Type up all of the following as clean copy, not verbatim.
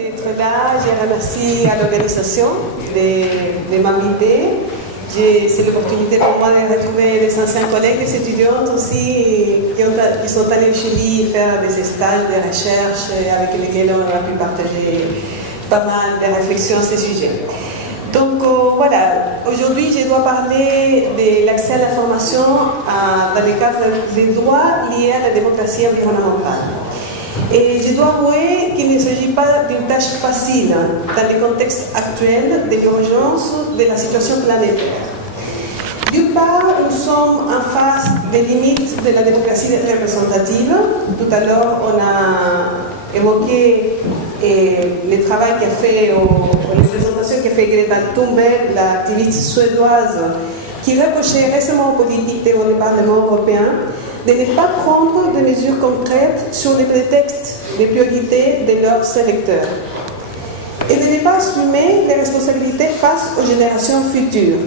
d'être là. Je remercie à l'organisation de m'inviter. C'est l'opportunité pour moi de retrouver les anciens collègues, les étudiantes aussi, qui sont allés au Chili faire des stages de recherche avec lesquels on a pu partager pas mal de réflexions à ce sujet. Donc voilà, aujourd'hui je dois parler de l'accès à l'information dans le cadre des droits liés à la démocratie environnementale. Et je dois avouer qu'il ne s'agit pas d'une tâche facile dans le contexte actuel de l'urgence de la situation planétaire. D'une part, nous sommes en face des limites de la démocratie représentative. Tout à l'heure, on a évoqué le travail qu'a fait, les présentations qu'a fait Greta Thunberg, l'activiste suédoise, qui reprochait récemment aux politiques du Parlement européen de ne pas prendre de mesures concrètes sur les prétextes des priorités de leurs électeurs et de ne pas assumer les responsabilités face aux générations futures,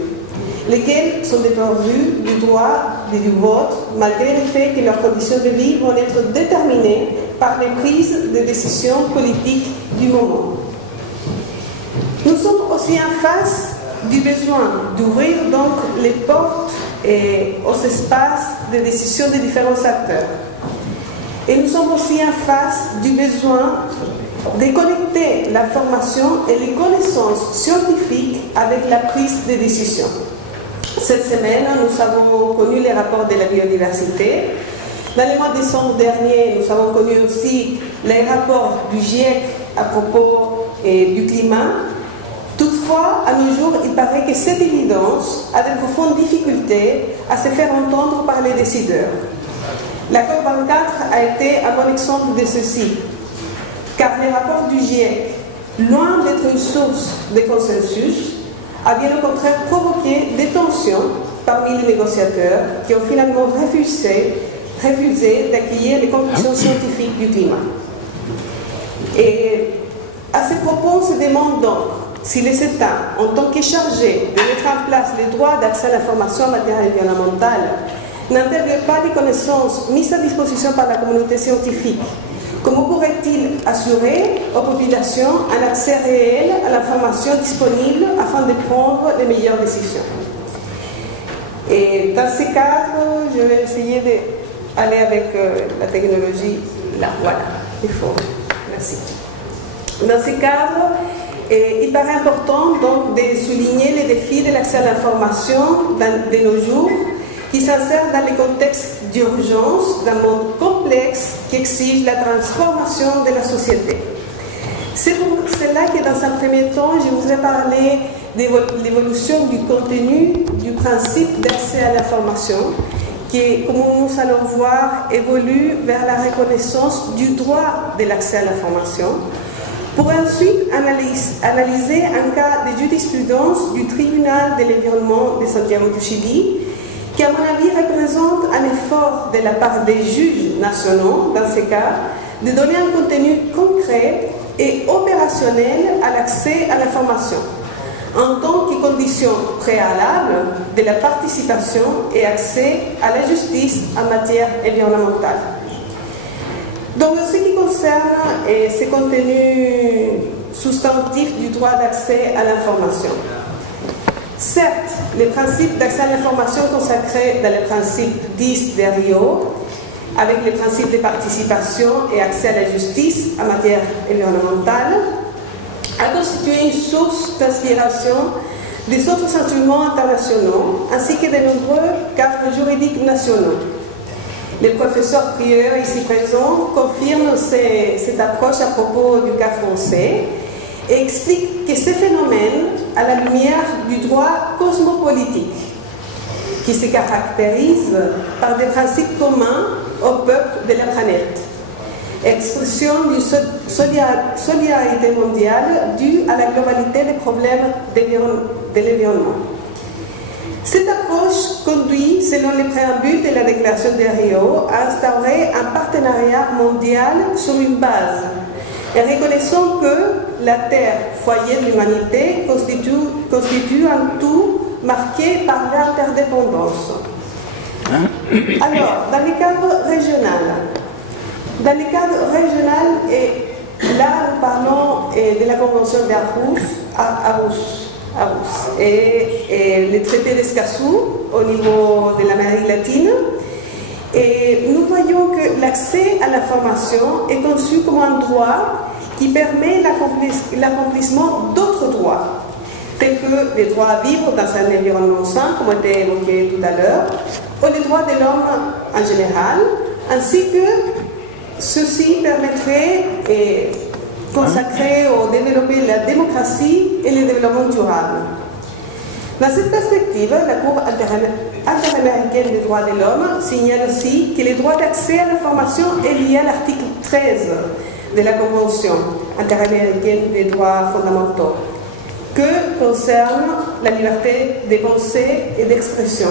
lesquelles sont dépourvues du droit et du vote, malgré le fait que leurs conditions de vie vont être déterminées par les prises de décisions politiques du moment. Nous sommes aussi en face du besoin d'ouvrir donc les portes aux espaces de décision des différents acteurs. Et nous sommes aussi en face du besoin de connecter l'information et les connaissances scientifiques avec la prise de décision. Cette semaine, nous avons connu les rapports de la biodiversité. Dans le mois de décembre dernier, nous avons connu aussi les rapports du GIEC à propos du climat. Toutefois, à nos jours, il paraît que cette évidence a de profondes difficultés à se faire entendre par les décideurs. L'accord 24 a été un bon exemple de ceci, car les rapports du GIEC, loin d'être une source de consensus, a bien au contraire provoqué des tensions parmi les négociateurs qui ont finalement refusé d'accueillir les conclusions scientifiques du climat. Et à ce propos, on se demande donc si les États, en tant que chargés de mettre en place les droits d'accès à l'information en matière environnementale, n'intègrent pas les connaissances mises à disposition par la communauté scientifique, comment pourraient-ils assurer aux populations un accès réel à l'information disponible afin de prendre les meilleures décisions? Et dans ce cadre, je vais essayer d'aller avec la technologie là. Voilà, il faut. Merci. Dans ce cadre, il paraît important donc de souligner les défis de l'accès à l'information de nos jours qui s'insèrent dans le contexte d'urgence d'un monde complexe qui exige la transformation de la société. C'est pour cela que dans un premier temps, je voudrais parler de l'évolution du contenu du principe d'accès à l'information qui, comme nous allons voir, évolue vers la reconnaissance du droit de l'accès à l'information, pour ensuite analyser un cas de jurisprudence du tribunal de l'environnement de Santiago du Chili, qui à mon avis représente un effort de la part des juges nationaux, dans ce cas, de donner un contenu concret et opérationnel à l'accès à l'information, en tant que condition préalable de la participation et accès à la justice en matière environnementale. Donc, en ce qui concerne ces contenus substantifs du droit d'accès à l'information, certes, les principes d'accès à l'information consacrés dans le principe 10 de Rio, avec les principes de participation et accès à la justice en matière environnementale, a constitué une source d'inspiration des autres instruments internationaux ainsi que de nombreux cadres juridiques nationaux. Le professeur Prieur, ici présent, confirme cette approche à propos du cas français et explique que ces phénomènes, à la lumière du droit cosmopolitique, qui se caractérise par des principes communs au peuple de la planète, expression d'une solidarité mondiale due à la globalité des problèmes de l'environnement. Cette approche conduit, selon les préambules de la déclaration de Rio, à instaurer un partenariat mondial sur une base et reconnaissant que la Terre, foyer de l'humanité, constitue un tout marqué par l'interdépendance. Alors, dans le cadre régional, et là nous parlons de la Convention d'Aarhus et le traité d'Escazú au niveau de l'Amérique latine. Et nous voyons que l'accès à la formation est conçu comme un droit qui permet l'accomplissement d'autres droits, tels que les droits à vivre dans un environnement sain, comme était évoqué tout à l'heure, ou les droits de l'homme en général, ainsi que ceci permettrait de consacrer ou développer la démocratie et le développement durable. Dans cette perspective, la Cour interaméricaine des droits de l'homme signale aussi que le droit d'accès à l'information est lié à l'article 13 de la Convention interaméricaine des droits fondamentaux, que concerne la liberté de pensée et d'expression,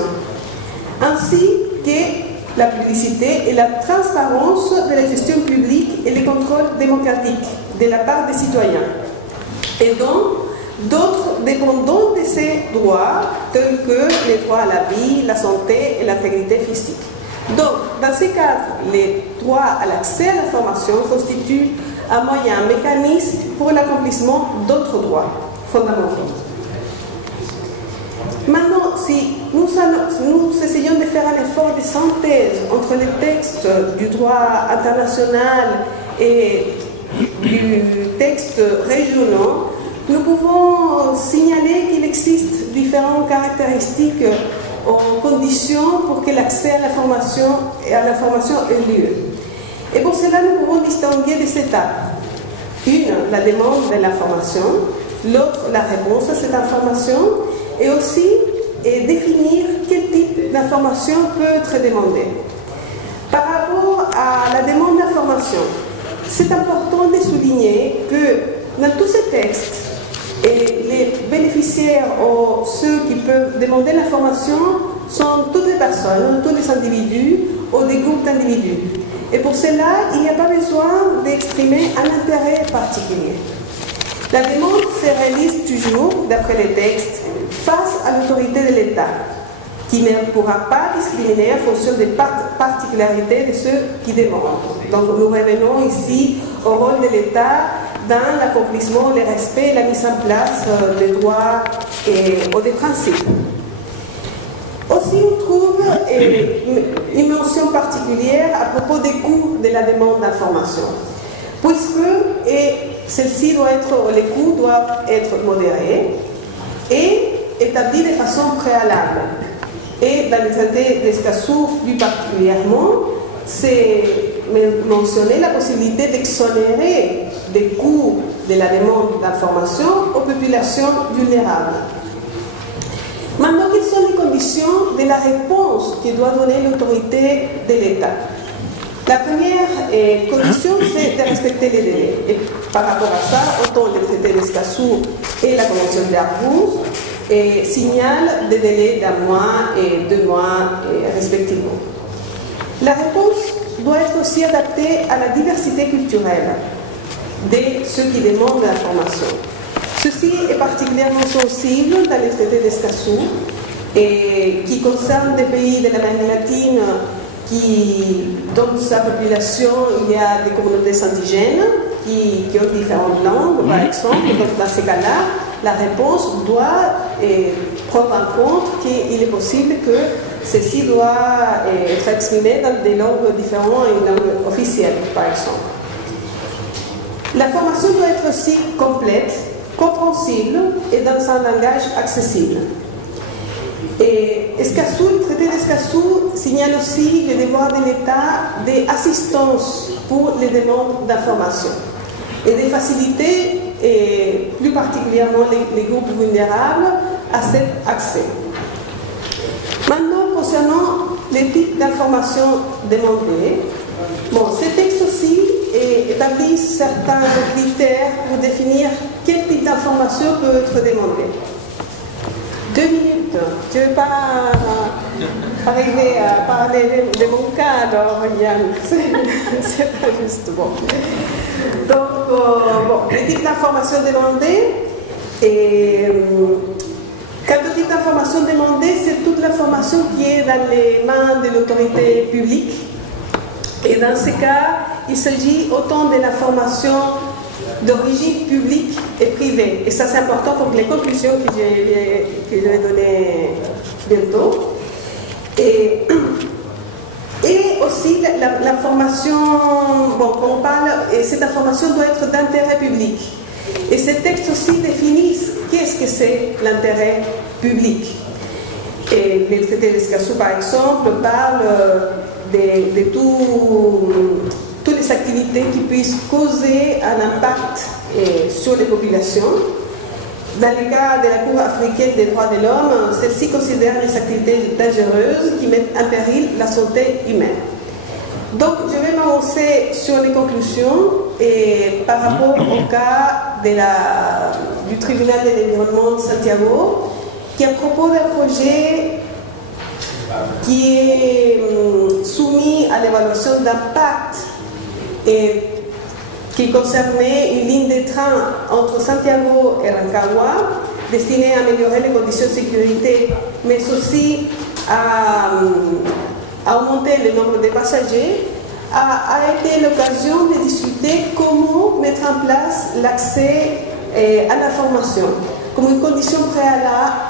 ainsi que la publicité et la transparence de la gestion publique et le contrôle démocratique de la part des citoyens. Et donc, d'autres dépendant de ces droits, tels que les droits à la vie, la santé et l'intégrité physique. Donc, dans ces cadres, les droits à l'accès à l'information constituent un moyen, un mécanisme pour l'accomplissement d'autres droits fondamentaux. Maintenant, si nous essayons de faire un effort de synthèse entre les textes du droit international et du texte régional, nous pouvons signaler qu'il existe différentes caractéristiques ou conditions pour que l'accès à l'information ait lieu. Et pour cela, nous pouvons distinguer des étapes. Une, la demande de l'information, l'autre, la réponse à cette information, et aussi définir quel type d'information peut être demandée. Par rapport à la demande d'information, c'est important de souligner que dans tous ces textes, les bénéficiaires ou ceux qui peuvent demander l'information sont toutes les personnes, tous les individus ou des groupes d'individus. Et pour cela, il n'y a pas besoin d'exprimer un intérêt particulier. La demande se réalise toujours, d'après les textes, face à l'autorité de l'État, qui ne pourra pas discriminer en fonction des particularités de ceux qui demandent. Donc nous revenons ici au rôle de l'État dans l'accomplissement, le respect et la mise en place des droits ou des principes. Aussi, on trouve une mention particulière à propos des coûts de la demande d'information, puisque celle-ci les coûts doivent être modérés et établis de façon préalable. Et dans le traité d'Escazú, plus particulièrement, c'est mentionné la possibilité d'exonérer des coûts de la demande d'information aux populations vulnérables. Maintenant, quelles sont les conditions de la réponse que doit donner l'autorité de l'État? La première condition, c'est de respecter les délais. Et par rapport à ça, autant le traité d'Escazú et la Convention d'Aarhus signalent des délais d'1 mois et 2 mois respectivement. La réponse doit être aussi adaptée à la diversité culturelle de ceux qui demandent l'information. Ceci est particulièrement sensible dans les traités d'Escazú qui concerne des pays de l'Amérique latine qui, dans sa population, il y a des communautés indigènes qui ont différentes langues, par exemple. Donc, dans ces cas-là, la réponse doit prendre en compte qu'il est possible que ceci doit être exprimé dans des langues différentes et une langue officielle, par exemple. La formation doit être aussi complète, compréhensible et dans un langage accessible. Et Escazú, le traité d'Escazú signale aussi le devoir de l'État d'assistance pour les demandes d'information et de faciliter, et plus particulièrement les groupes vulnérables, à cet accès. Maintenant, concernant les types d'informations demandées, ces textes aussi établissent certains critères pour définir quel type d'information peut être demandé. 2 minutes. Je ne vais pas arriver à parler de mon cas, alors Yann, c'est pas juste bon. Donc, les types d'informations demandées, quant au type d'information demandée, c'est toute l'information qui est dans les mains de l'autorité publique. Et dans ce cas, il s'agit autant de l'information d'origine publique et privée. Et ça, c'est important pour les conclusions que je vais donner bientôt. Et aussi, l'information, bon, on parle, et cette information doit être d'intérêt public. Et ces textes aussi définissent qu'est-ce que c'est l'intérêt public. Et le traité d'Escazú, par exemple, parle de toutes les activités qui puissent causer un impact sur les populations. Dans le cas de la Cour africaine des droits de l'homme, celle-ci considère les activités dangereuses qui mettent en péril la santé humaine. Donc, je vais m'avancer sur les conclusions et par rapport au cas du tribunal de l'environnement de Santiago, qui à propos d'un projet qui est soumis à l'évaluation d'impact et qui concernait une ligne de train entre Santiago et Rancagua, destinée à améliorer les conditions de sécurité, mais aussi à augmenter le nombre de passagers, a été l'occasion de discuter comment mettre en place l'accès à l'information comme une condition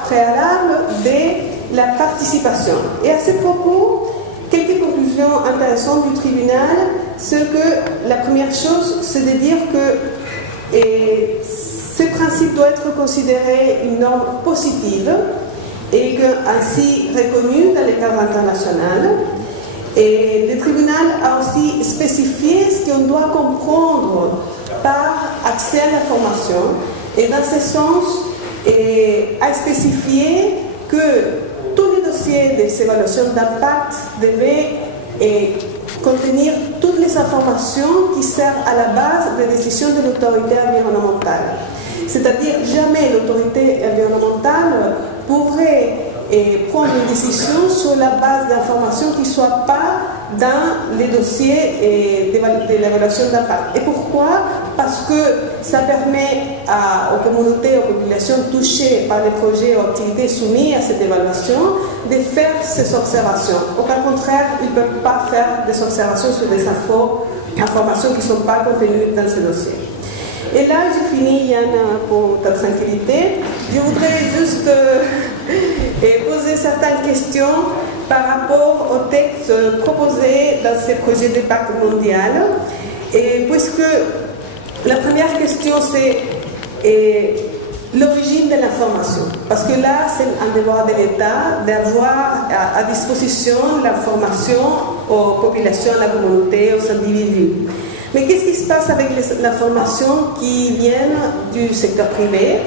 préalable de la participation. Et à ce propos, quelques conclusions intéressantes du tribunal, c'est que la première chose, c'est de dire que ce principe doit être considéré une norme positive et ainsi reconnue dans le cadre international. Et le tribunal a aussi spécifié ce qu'on doit comprendre par accès à l'information. Et dans ce sens, a spécifié que tous les dossiers des évaluations d'impact devaient contenir toutes les informations qui servent à la base des décisions de l'autorité environnementale. C'est-à-dire, jamais l'autorité environnementale pourrait prendre une décision sur la base d'informations qui ne soient pas dans les dossiers de l'évaluation d'impact. Et pourquoi? Parce que ça permet aux communautés, aux populations touchées par les projets ou activités soumis à cette évaluation de faire ces observations. Au contraire, ils ne peuvent pas faire des observations sur des informations qui ne sont pas contenues dans ce dossier. Et là, j'ai fini, Yann, pour ta tranquillité. Je voudrais juste poser certaines questions par rapport au texte proposé dans ce projet de pacte mondial. Et puisque la première question, c'est l'origine de l'information. Parce que là, c'est un devoir de l'État d'avoir à disposition l'information aux populations, à la communauté, aux individus. Mais qu'est-ce qui se passe avec l'information qui vient du secteur privé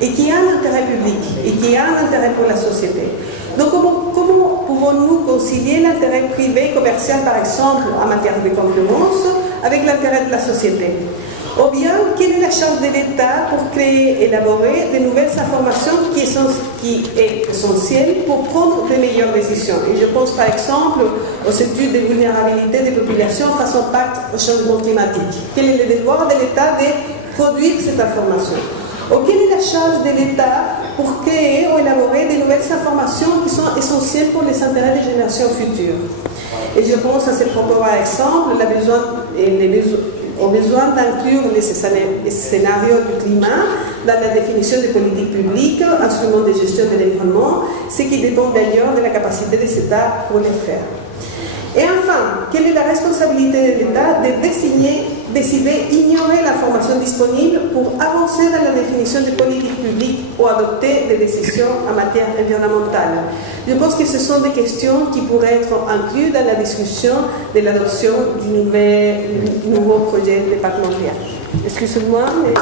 et qui a un intérêt public et qui a un intérêt pour la société? Donc, comment pouvons-nous concilier l'intérêt privé commercial, par exemple, en matière de concurrence, avec l'intérêt de la société? Ou bien, quelle est la charge de l'État pour créer et élaborer de nouvelles informations qui est essentielle pour prendre de meilleures décisions? Et je pense par exemple aux études de vulnérabilité des populations face au pacte au changement climatique. Quel est le devoir de l'État de produire cette information? Ou quelle est la charge de l'État pour créer ou élaborer de nouvelles informations qui sont essentielles pour les intérêts des générations futures? Et je pense à ce propos par exemple, au besoin d'inclure les scénarios du climat dans la définition des politiques publiques, instruments de gestion de l'environnement, ce qui dépend d'ailleurs de la capacité des États pour les faire. Et enfin, quelle est la responsabilité de l'État de décider ignorer l'information disponible pour avancer dans la définition des politiques publiques ou adopter des décisions en matière environnementale? Je pense que ce sont des questions qui pourraient être incluses dans la discussion de l'adoption du nouveau projet de pacte mondial. Excusez-moi, mais...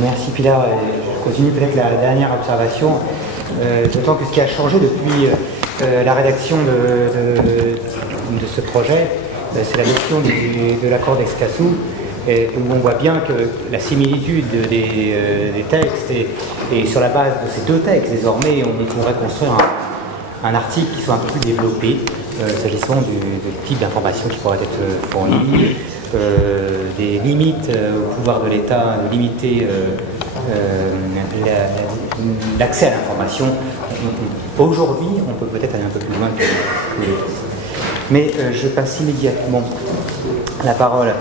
Merci Pilar. Je continue peut-être la dernière observation, d'autant que ce qui a changé depuis la rédaction de ce projet, c'est l'adoption de l'accord d'Escazú, où on voit bien que la similitude des textes et sur la base de ces deux textes, désormais, on pourrait construire un article qui soit un peu plus développé, s'agissant du type d'information qui pourrait être fournie, des limites au pouvoir de l'État, de limiter l'accès à l'information. Aujourd'hui, on peut peut-être aller un peu plus loin que les autres. Mais je passe immédiatement la parole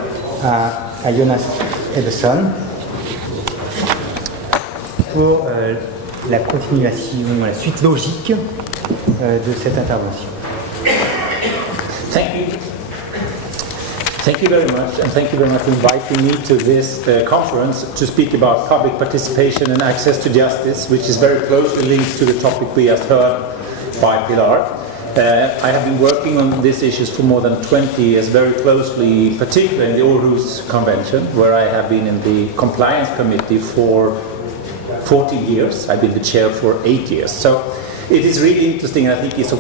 à Jonas Ebbesson pour la continuation, la suite logique de cette intervention. Thank you. Thank you very much, and thank you very much for inviting me to this conference to speak about public participation and access to justice, which is very closely linked to the topic we just heard by Pilar. I have been working on these issues for more than 20 years, very closely, particularly in the Aarhus Convention, where I have been in the compliance committee for 40 years. I've been the chair for 8 years. So it is really interesting, and I think it's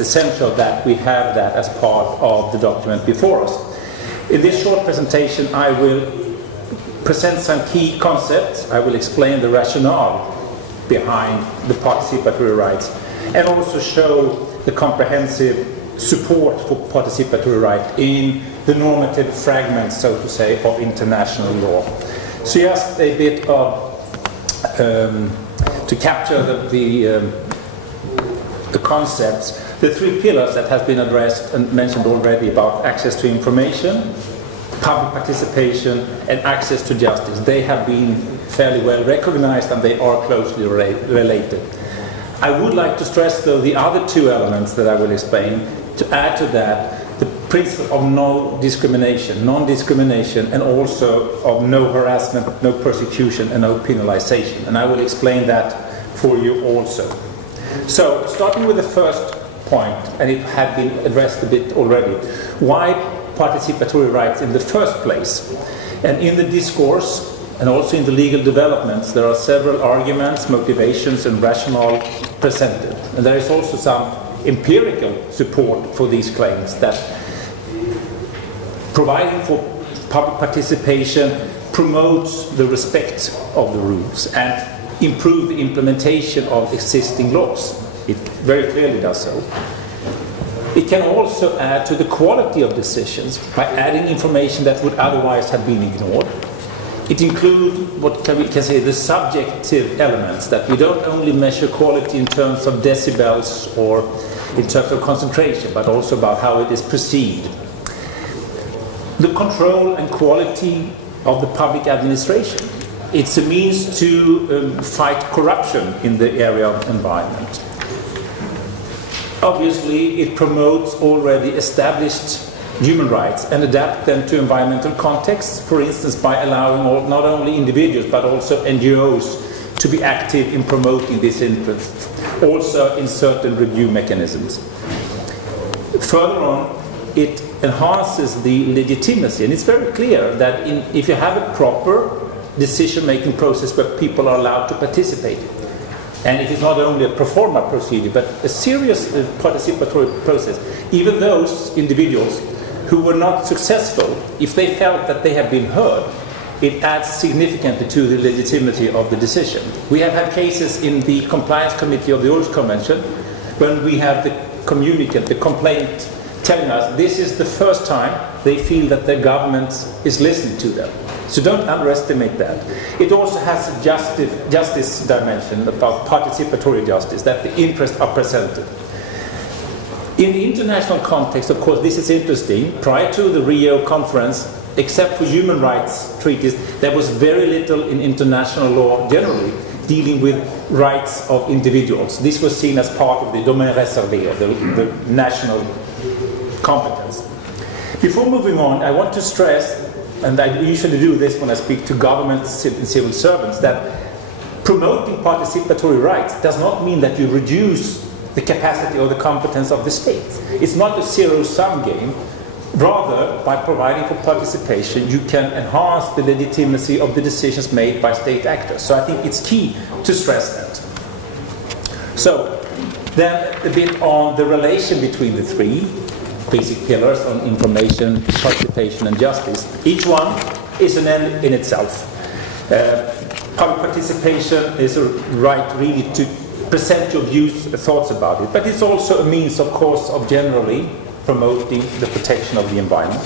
essential that we have that as part of the document before us. In this short presentation, I will present some key concepts. I will explain the rationale behind the participatory rights, and also show the comprehensive support for participatory right in the normative fragments, so to say, of international law. So just a bit of to capture the concepts, the three pillars that have been addressed and mentioned already about access to information, public participation, and access to justice. They have been fairly well recognized, and they are closely related. I would like to stress, though, the other two elements that I will explain, to add to that the principle of no discrimination, non-discrimination, and also of no harassment, no persecution, and no penalization. And I will explain that for you also. So, starting with the first point, and it had been addressed a bit already, why participatory rights in the first place? And in the discourse, and also in the legal developments, there are several arguments, motivations, and rationale presented. And there is also some empirical support for these claims that providing for public participation promotes the respect of the rules and improve the implementation of existing laws. It very clearly does so. It can also add to the quality of decisions by adding information that would otherwise have been ignored. It includes what we can say the subjective elements, that we don't only measure quality in terms of decibels or in terms of concentration, but also about how it is perceived. The control and quality of the public administration. It's a means to fight corruption in the area of environment. Obviously, it promotes already established human rights and adapt them to environmental contexts, for instance, by allowing not only individuals but also NGOs to be active in promoting these interests, also in certain review mechanisms. Further on, it enhances the legitimacy, and it's very clear that if you have a proper decision-making process where people are allowed to participate, and it is not only a pro forma procedure, but a serious participatory process, even those individuals who were not successful, if they felt that they have been heard, it adds significantly to the legitimacy of the decision. We have had cases in the Compliance Committee of the Aarhus Convention when we have the communicant, the complaint, telling us this is the first time they feel that their government is listening to them. So don't underestimate that. It also has a justice dimension about participatory justice, that the interests are presented. In the international context, of course, this is interesting. Prior to the Rio conference, except for human rights treaties, there was very little in international law generally dealing with rights of individuals. This was seen as part of the domaine réservé, or the national competence. Before moving on, I want to stress, and I usually do this when I speak to governments and civil servants, that promoting participatory rights does not mean that you reduce the capacity or the competence of the state. It's not a zero-sum game. Rather, by providing for participation, you can enhance the legitimacy of the decisions made by state actors. So I think it's key to stress that. So, then a bit on the relation between the three basic pillars on information, participation, and justice. Each one is an end in itself. Public participation is a right really to present your views, thoughts about it, but it's also a means, of course, of generally promoting the protection of the environment.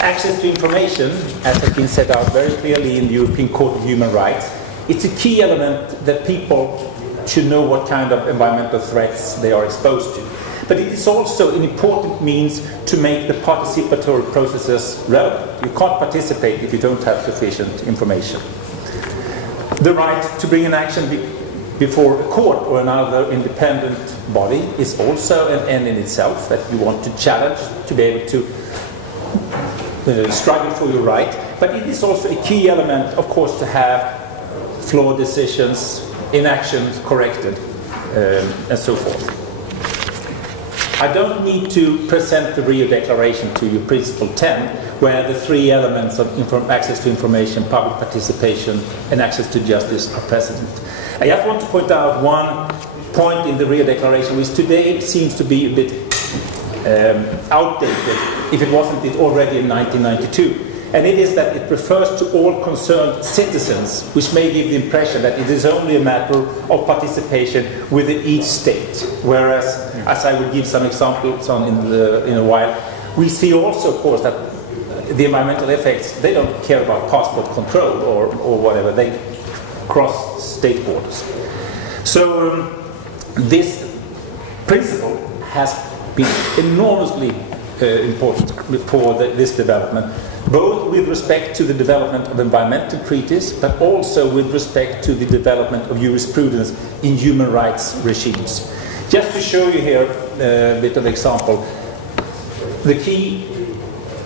Access to information, as has been set out very clearly in the European Court of Human Rights, It's a key element that people should know what kind of environmental threats they are exposed to. But it is also an important means to make the participatory processes relevant. You can't participate if you don't have sufficient information. The right to bring an action before a court or another independent body is also an end in itself, that you want to challenge, to be able to struggle for your right. But it is also a key element, of course, to have flawed decisions, inactions corrected, and so forth. I don't need to present the Rio Declaration to you, Principle 10, where the three elements of access to information, public participation, and access to justice are present. I just want to point out one point in the Rio Declaration, which today seems to be a bit outdated, if it wasn't it already in 1992. And it is that it refers to all concerned citizens, which may give the impression that it is only a matter of participation within each state. Whereas, as I will give some examples on in a while, we see also, of course, that the environmental effects, they don't care about passport control or whatever, they cross state borders. So this principle has been enormously important for this development, both with respect to the development of environmental treaties, but also with respect to the development of jurisprudence in human rights regimes. Just to show you here a bit of example, the key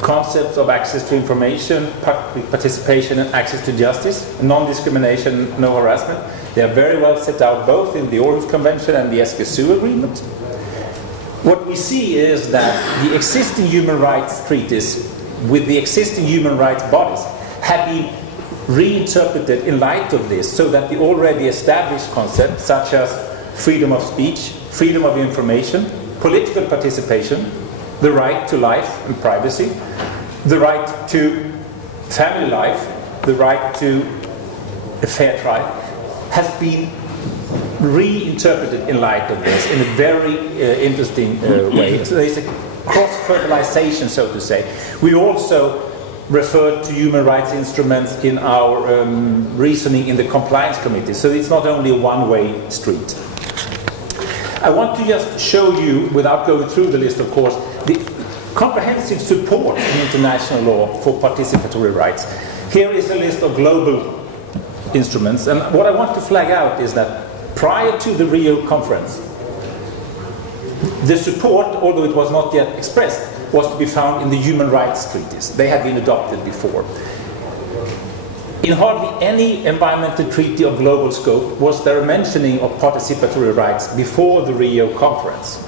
concepts of access to information, participation and access to justice, non-discrimination, no harassment, they are very well set out both in the Aarhus Convention and the Escazú Agreement. What we see is that the existing human rights treaties with the existing human rights bodies have been reinterpreted in light of this, so that the already established concepts such as freedom of speech, freedom of information, political participation, the right to life and privacy, the right to family life, the right to a fair trial, has been reinterpreted in light of this in a very interesting way. So there's a cross-fertilization, so to say. We also refer to human rights instruments in our reasoning in the compliance committee, so it's not only a one-way street. I want to just show you, without going through the list, of course, the comprehensive support in international law for participatory rights. Here is a list of global instruments, and what I want to flag out is that prior to the Rio conference, the support, although it was not yet expressed, was to be found in the human rights treaties. They had been adopted before. In hardly any environmental treaty of global scope was there a mentioning of participatory rights before the Rio conference.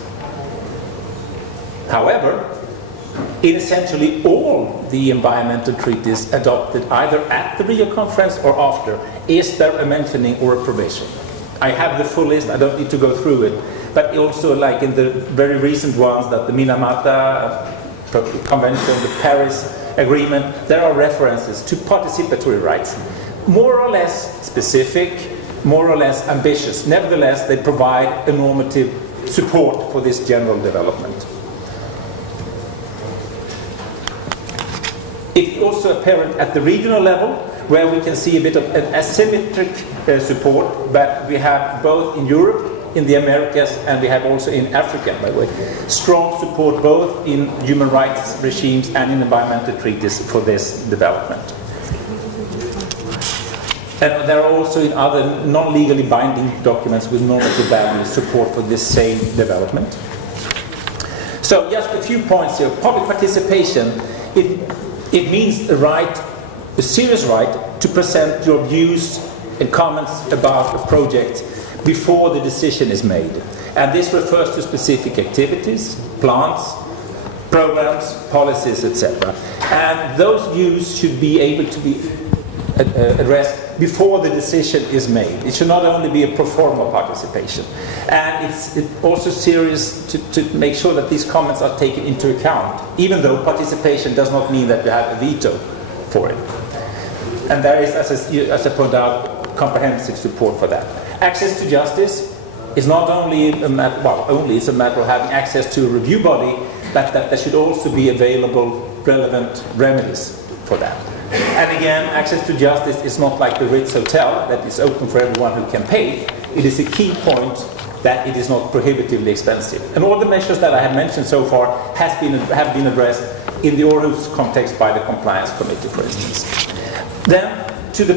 However, in essentially all the environmental treaties adopted either at the Rio conference or after, is there a mentioning or a provision. I have the full list, I don't need to go through it, but also like in the very recent ones, that the Minamata Convention, the Paris Agreement, there are references to participatory rights. More or less specific, more or less ambitious. Nevertheless, they provide a normative support for this general development. It's also apparent at the regional level, where we can see a bit of an asymmetric support, but we have both in Europe, in the Americas, and we have also in Africa, by the way, strong support both in human rights regimes and in environmental treaties for this development. And there are also in other non-legally binding documents with normative value support for this same development. So just a few points here. Public participation, it means a right, a serious right, to present your views and comments about a project before the decision is made. And this refers to specific activities, plans, programs, policies, etc. And those views should be able to be addressed before the decision is made. It should not only be a pro forma participation. And it's also serious to make sure that these comments are taken into account, even though participation does not mean that you have a veto for it. And there is, as I pointed out, comprehensive support for that. Access to justice is not only a matter, well, only it's a matter of having access to a review body, but that there should also be available relevant remedies for that. And again, access to justice is not like the Ritz Hotel, that is open for everyone who can pay. It is a key point that it is not prohibitively expensive. And all the measures that I have mentioned so far have been addressed in the Aarhus context by the Compliance Committee, for instance. Then, to the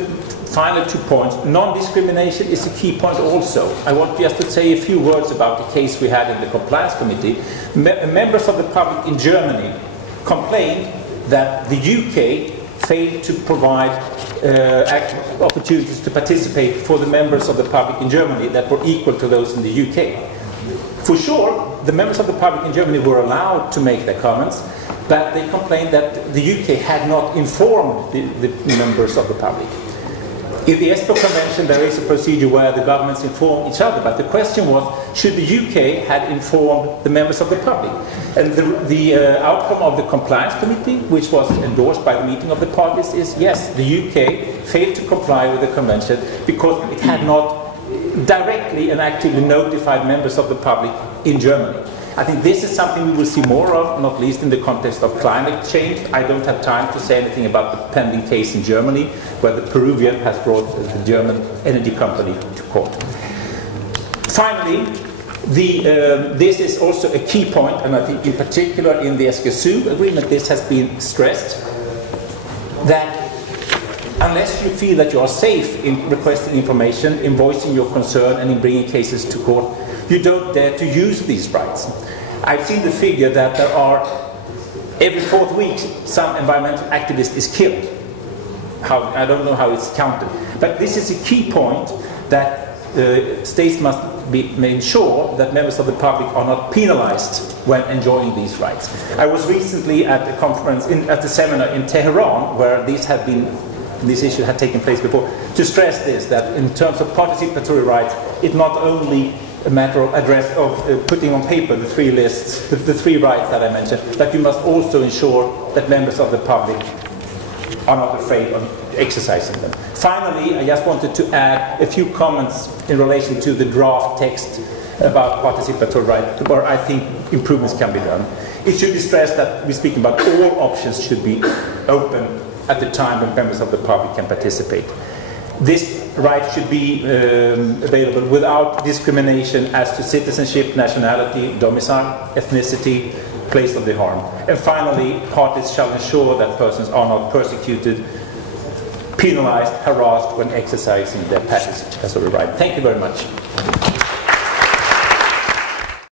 final 2 points, non-discrimination is a key point also. I want just to say a few words about the case we had in the Compliance Committee. Members of the public in Germany complained that the UK failed to provide opportunities to participate for the members of the public in Germany that were equal to those in the UK. For sure, the members of the public in Germany were allowed to make their comments, but they complained that the UK had not informed the members of the public. In the Espoo Convention, there is a procedure where the governments inform each other, but the question was, should the UK have informed the members of the public? And the outcome of the Compliance Committee, which was endorsed by the meeting of the parties, is yes, the UK failed to comply with the Convention because it had not directly and actively notified members of the public in Germany. I think this is something we will see more of, not least in the context of climate change. I don't have time to say anything about the pending case in Germany, where the Peruvian has brought the German energy company to court. Finally, this is also a key point, and I think in particular in the Escazú agreement this has been stressed, that unless you feel that you are safe in requesting information, in voicing your concern and in bringing cases to court, you don't dare to use these rights. I've seen the figure that there are, every 4th week, some environmental activist is killed. I don't know how it's counted. But this is a key point that states must make sure that members of the public are not penalized when enjoying these rights. I was recently at a conference, at the seminar in Tehran, where this issue had taken place before, to stress this, that in terms of participatory rights, it's not only a matter of putting on paper the 3 lists, the 3 rights that I mentioned, but you must also ensure that members of the public are not afraid of exercising them. Finally, I just wanted to add a few comments in relation to the draft text about participatory rights, where I think improvements can be done. It should be stressed that we're speaking about all options should be open at the time when members of the public can participate. This right should be available without discrimination as to citizenship, nationality, domicile, ethnicity, place of the harm. And finally, parties shall ensure that persons are not persecuted, penalized, harassed when exercising their participatory right. Thank you very much.